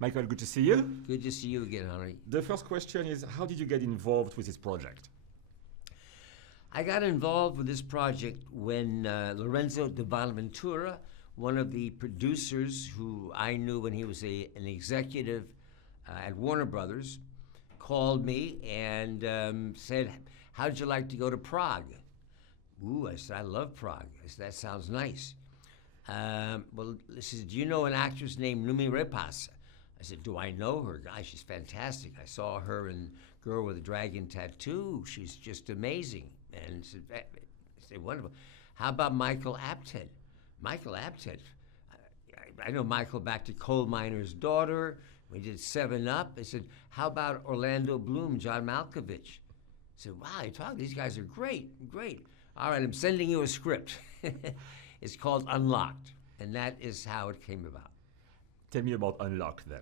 Michael, good to see you. Good to see you again, Henri. The first question is, how did you get involved with this project? I got involved with this project when Lorenzo di Bonaventura, one of the producers who I knew when he was an executive at Warner Brothers, called me and said, how'd you like to go to Prague? Ooh, I said, I love Prague. I said, that sounds nice. Well, he said, do you know an actress named Noomi Rapace? I said, do I know her? Gosh, she's fantastic. I saw her in Girl with a Dragon Tattoo. She's just amazing. And I said, wonderful. How about Michael Apted? Michael Apted. I know Michael back to Coal Miner's Daughter. We did 7 Up. I said, how about Orlando Bloom, John Malkovich? I said, wow, you talk, these guys are great, great. All right, I'm sending you a script. It's called Unlocked, and that is how it came about. Tell me about Unlocked then.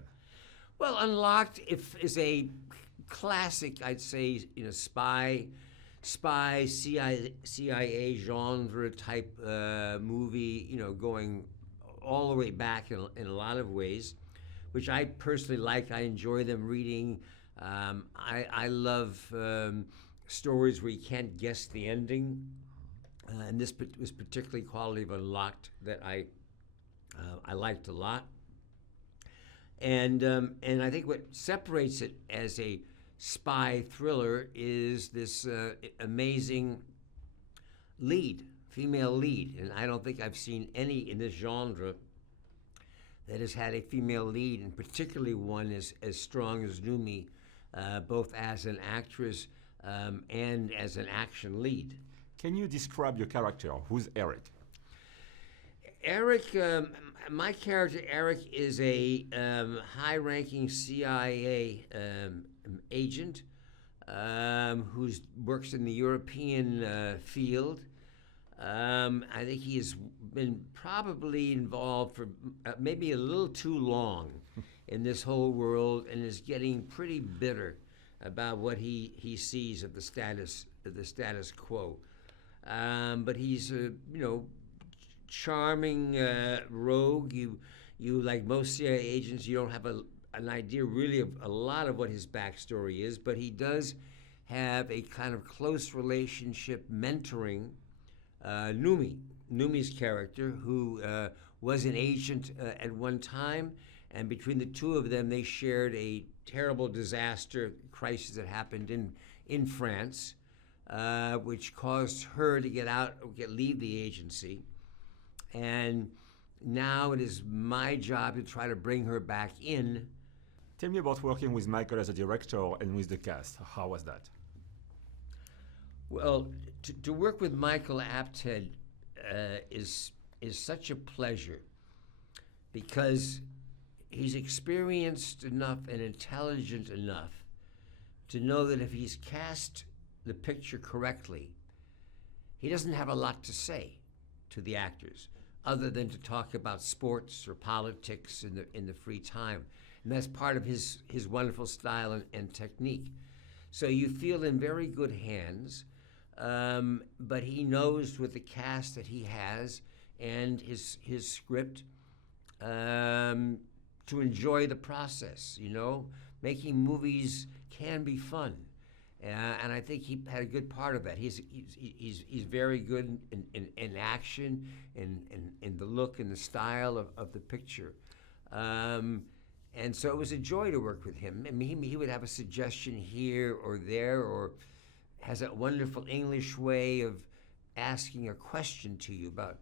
Well, Unlocked is a classic, I'd say, spy, CIA genre type movie, going all the way back in a lot of ways, which I personally like. I enjoy them reading. I love stories where you can't guess the ending. And this was particularly quality of Unlocked that I liked a lot. And I think what separates it as a spy thriller is this amazing female lead. And I don't think I've seen any in this genre that has had a female lead, and particularly one as strong as Noomi, both as an actress and as an action lead. Can you describe your character? Who's Eric? Eric, my character Eric is a high-ranking CIA agent who works in the European field. I think he has been probably involved for maybe a little too long in this whole world, and is getting pretty bitter about what he sees of the status quo. But he's a charming rogue. You like most CIA agents, you don't have an idea really of a lot of what his backstory is, but he does have a kind of close relationship mentoring Noomi's character, who was an agent at one time, and between the two of them, they shared a terrible disaster crisis that happened in France, which caused her to leave the agency. And now it is my job to try to bring her back in. Tell me about working with Michael as a director and with the cast. How was that? Well, to work with Michael Apted is such a pleasure, because he's experienced enough and intelligent enough to know that if he's cast the picture correctly, he doesn't have a lot to say to the actors other than to talk about sports or politics in the free time. And that's part of his wonderful style and technique. So you feel in very good hands, but he knows with the cast that he has and his script to enjoy the process. Making movies can be fun. And I think he had a good part of that. He's very good in action, in the look and the style of the picture. And so it was a joy to work with him. I mean, he would have a suggestion here or there, or has a wonderful English way of asking a question to you about,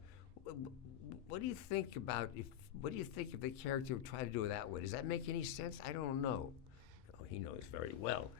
what do you think if the character would try to do it that way? Does that make any sense? I don't know. Oh, he knows very well.